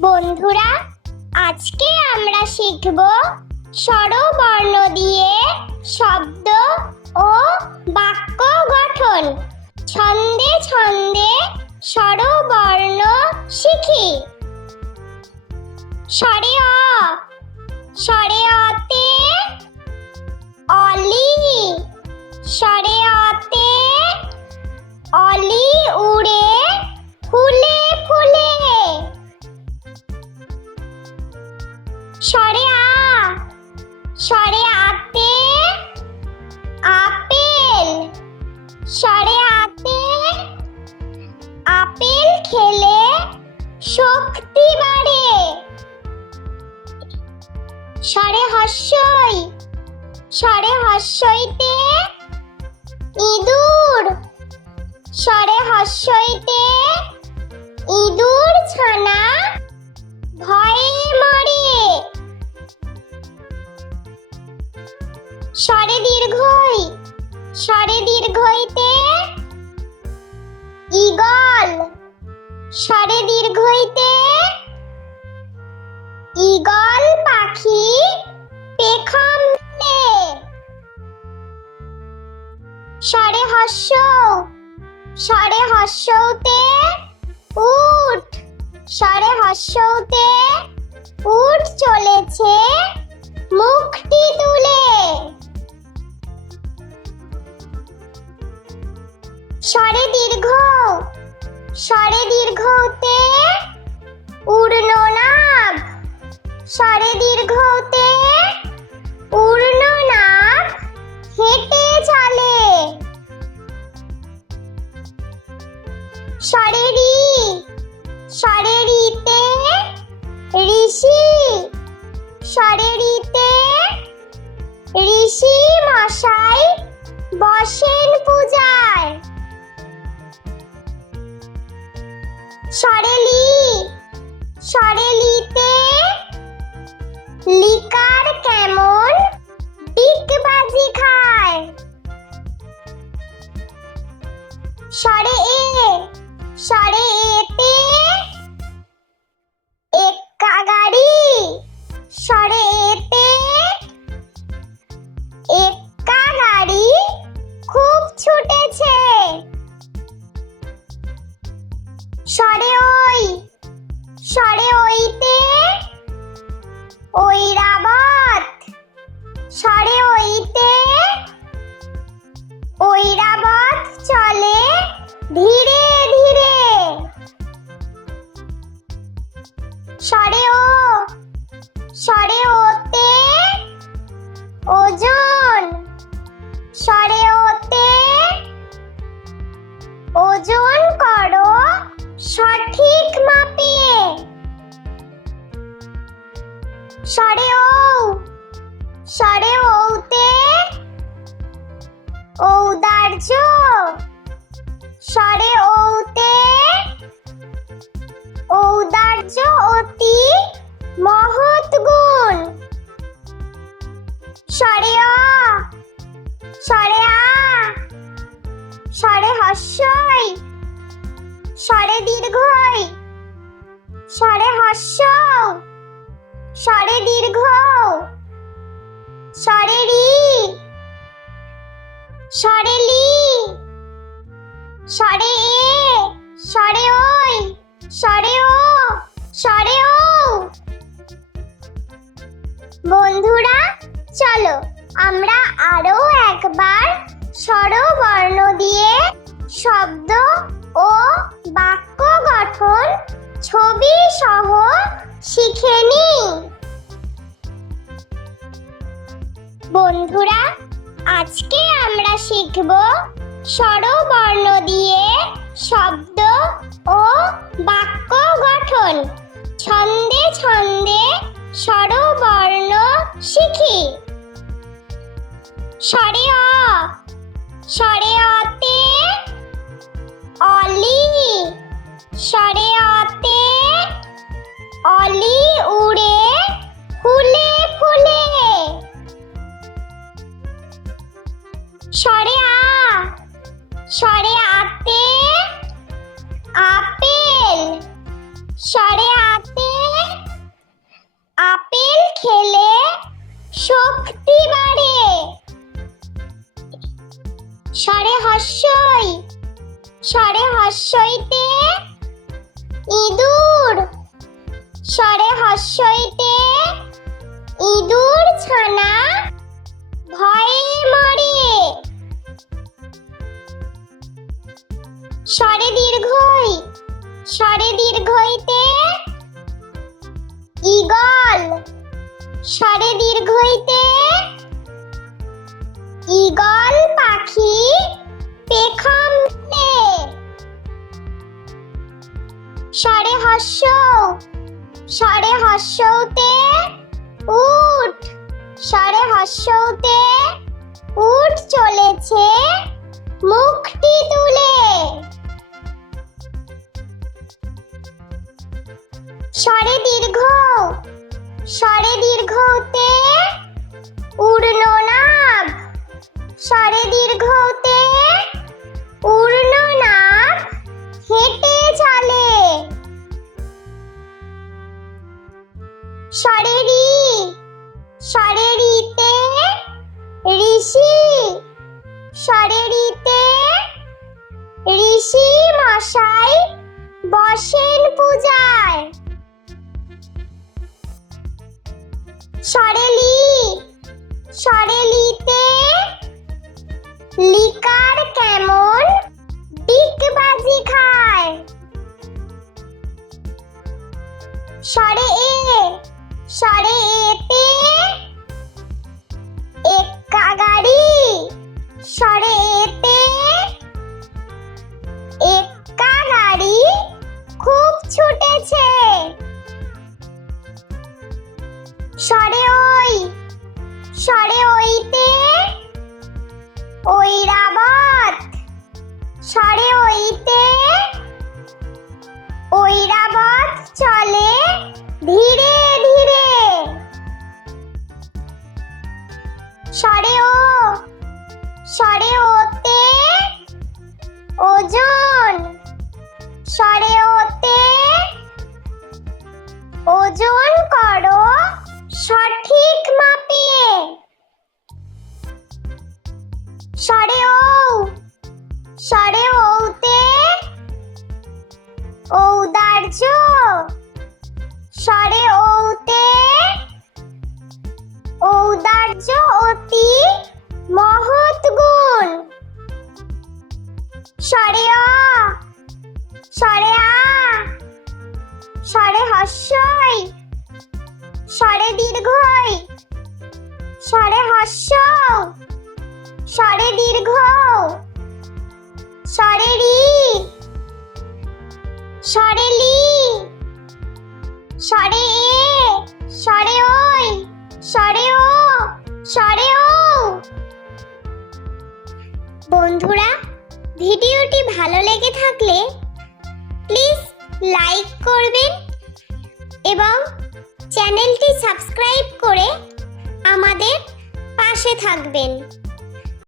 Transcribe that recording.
বন্ধুরা, আজকে আমরা শিখব স্বরবর্ণ দিয়ে শব্দ ও বাক্য গঠন। ছন্দে ছন্দে স্বরবর্ণ শিখি। স্বরে অ, স্বরে অতে অলি, স্বরে অতে অলি উড়ে ফুলে ফুলে। স্বরে আ, স্বরে আতে আপেল, স্বরে আতে আপেল খেলে শক্তি বাড়ে। স্বরে হর্ষই, স্বরে হর্ষইতে ইঁদুর, স্বরে হর্ষইতে ইঁদুর ছানা ভয়ে মরে। স্বরে দীর্ঘই, স্বরে দীর্ঘইতে ঈগল, স্বরে দীর্ঘইতে ঈগল পাখি পেখম মেলে। স্বরে হর্ষ, স্বরে হর্ষতে উট, স্বরে হর্ষতে উট চলেছে মুখটি তুলে। স্বরে দীর্ঘ, স্বরে দীর্ঘতে ঊর্ধ্বনাভ, স্বরে দীর্ঘতে ঊর্ধ্বনাভ হেঁটে চলে। স্বরে রি, স্বরে রিতে ঋষি, স্বরে রিতে ঋষি মশাই বসেন পূজায়। স্বরে লি, স্বরে লিতে লিকার কেমন ডিগবাজি খায়। স্বরে এ, স্বরে এতে এক্কা গাড়ি, স্বরে এতে এক্কা গাড়ি খুব ছুটেছে। স্বরে ওই, স্বরে ওইতে ঐরাবত, স্বরে ওইতে ঐরাবত চলে ধীরে ধীরে। স্বরে ও, স্বরে ওতে ওজন, স্বরে ওতে ওজন করো সঠিক মাপে। স্বরে ও, স্বরে ওতে ঔদার্য, স্বরে ওতে ঔদার্য অতি মহৎ গুণ। স্বরে অ, স্বরে আ, স্বরে হর্ষই, স্বরে দীর্ঘই, স্বরে হর্ষ, স্বরে দীর্ঘ, স্বরে রি, স্বরে লি, স্বরে এ, স্বরে ওই, স্বরে ও, স্বরে ও। বন্ধুরা, চলো আমরা আরো একবার স্বরবর্ণ দিয়ে শব্দ ও বাক্য গঠন ছবি সহ শিখে নিই। বন্ধুরা, আজকে আমরা শিখব স্বরবর্ণ দিয়ে শব্দ ও বাক্য গঠন। ছন্দে ছন্দে স্বরবর্ণ শিখি। স্বরে অ, স্বরে অতে অলি, স্বরে অতে অলি উড়ে ফুলে ফুলে। স্বরে আ, স্বরে আতে আপেল, স্বরে আতে স্বরে হস্যই স্বরে হস্যইতে ইঁদুর স্বরে হস্যইতে ইঁদুর ছানা ভয়ে মরে স্বরে দীর্ঘই স্বরে দীর্ঘইতে ঈগল স্বরে দীর্ঘইতে ঈগল পাখি পেখম দিলে স্বরে হস্য স্বরে হস্যতে উট স্বরে হস্যতে উট চলেছে মুখটি তুলে স্বরে দীর্ঘ স্বরে দীর্ঘতে উড়ন নাগ স্বরে দীর্ঘতে উড়ন নাগ হেঁটে চলে স্বরে রি স্বরে রিতে ঋষি স্বরে রিতে ঋষি মশাই বসেন পূজায় স্বরে লি স্বরে লিতে লিকার কেমন ডিগবাজি খায় স্বরে এ স্বরে এতে এক্কা গাড়ি স্বরে এতে এক্কা গাড়ি খুব ছুটেছে স্বরে ওই স্বরে ওইতে ঐরাবত স্বরে ওইতে ঐরাবত চলে ধীরে ধীরে স্বরে ও স্বরে ওতে ওজন স্বরে ওতে ওজন করো সঠিক মাপে স্বরে ও স্বরে ওতে ঔদার্য স্বরে ওতে ঔদার্য অতি মহৎ গুণ স্বরে অ স্বরে আ স্বরে হস্যই স্বরে দীর্ঘই স্বরে হস্য স্বরে দীর্ঘ স্বরে রি স্বরে লি স্বরে এ স্বরে ওই স্বরে ও স্বরে ও। বন্ধুরা, ভিডিওটি ভালো লেগে থাকলে প্লিজ লাইক করবেন এবং চ্যানেলটি সাবস্ক্রাইব করে আমাদের পাশে থাকবেন।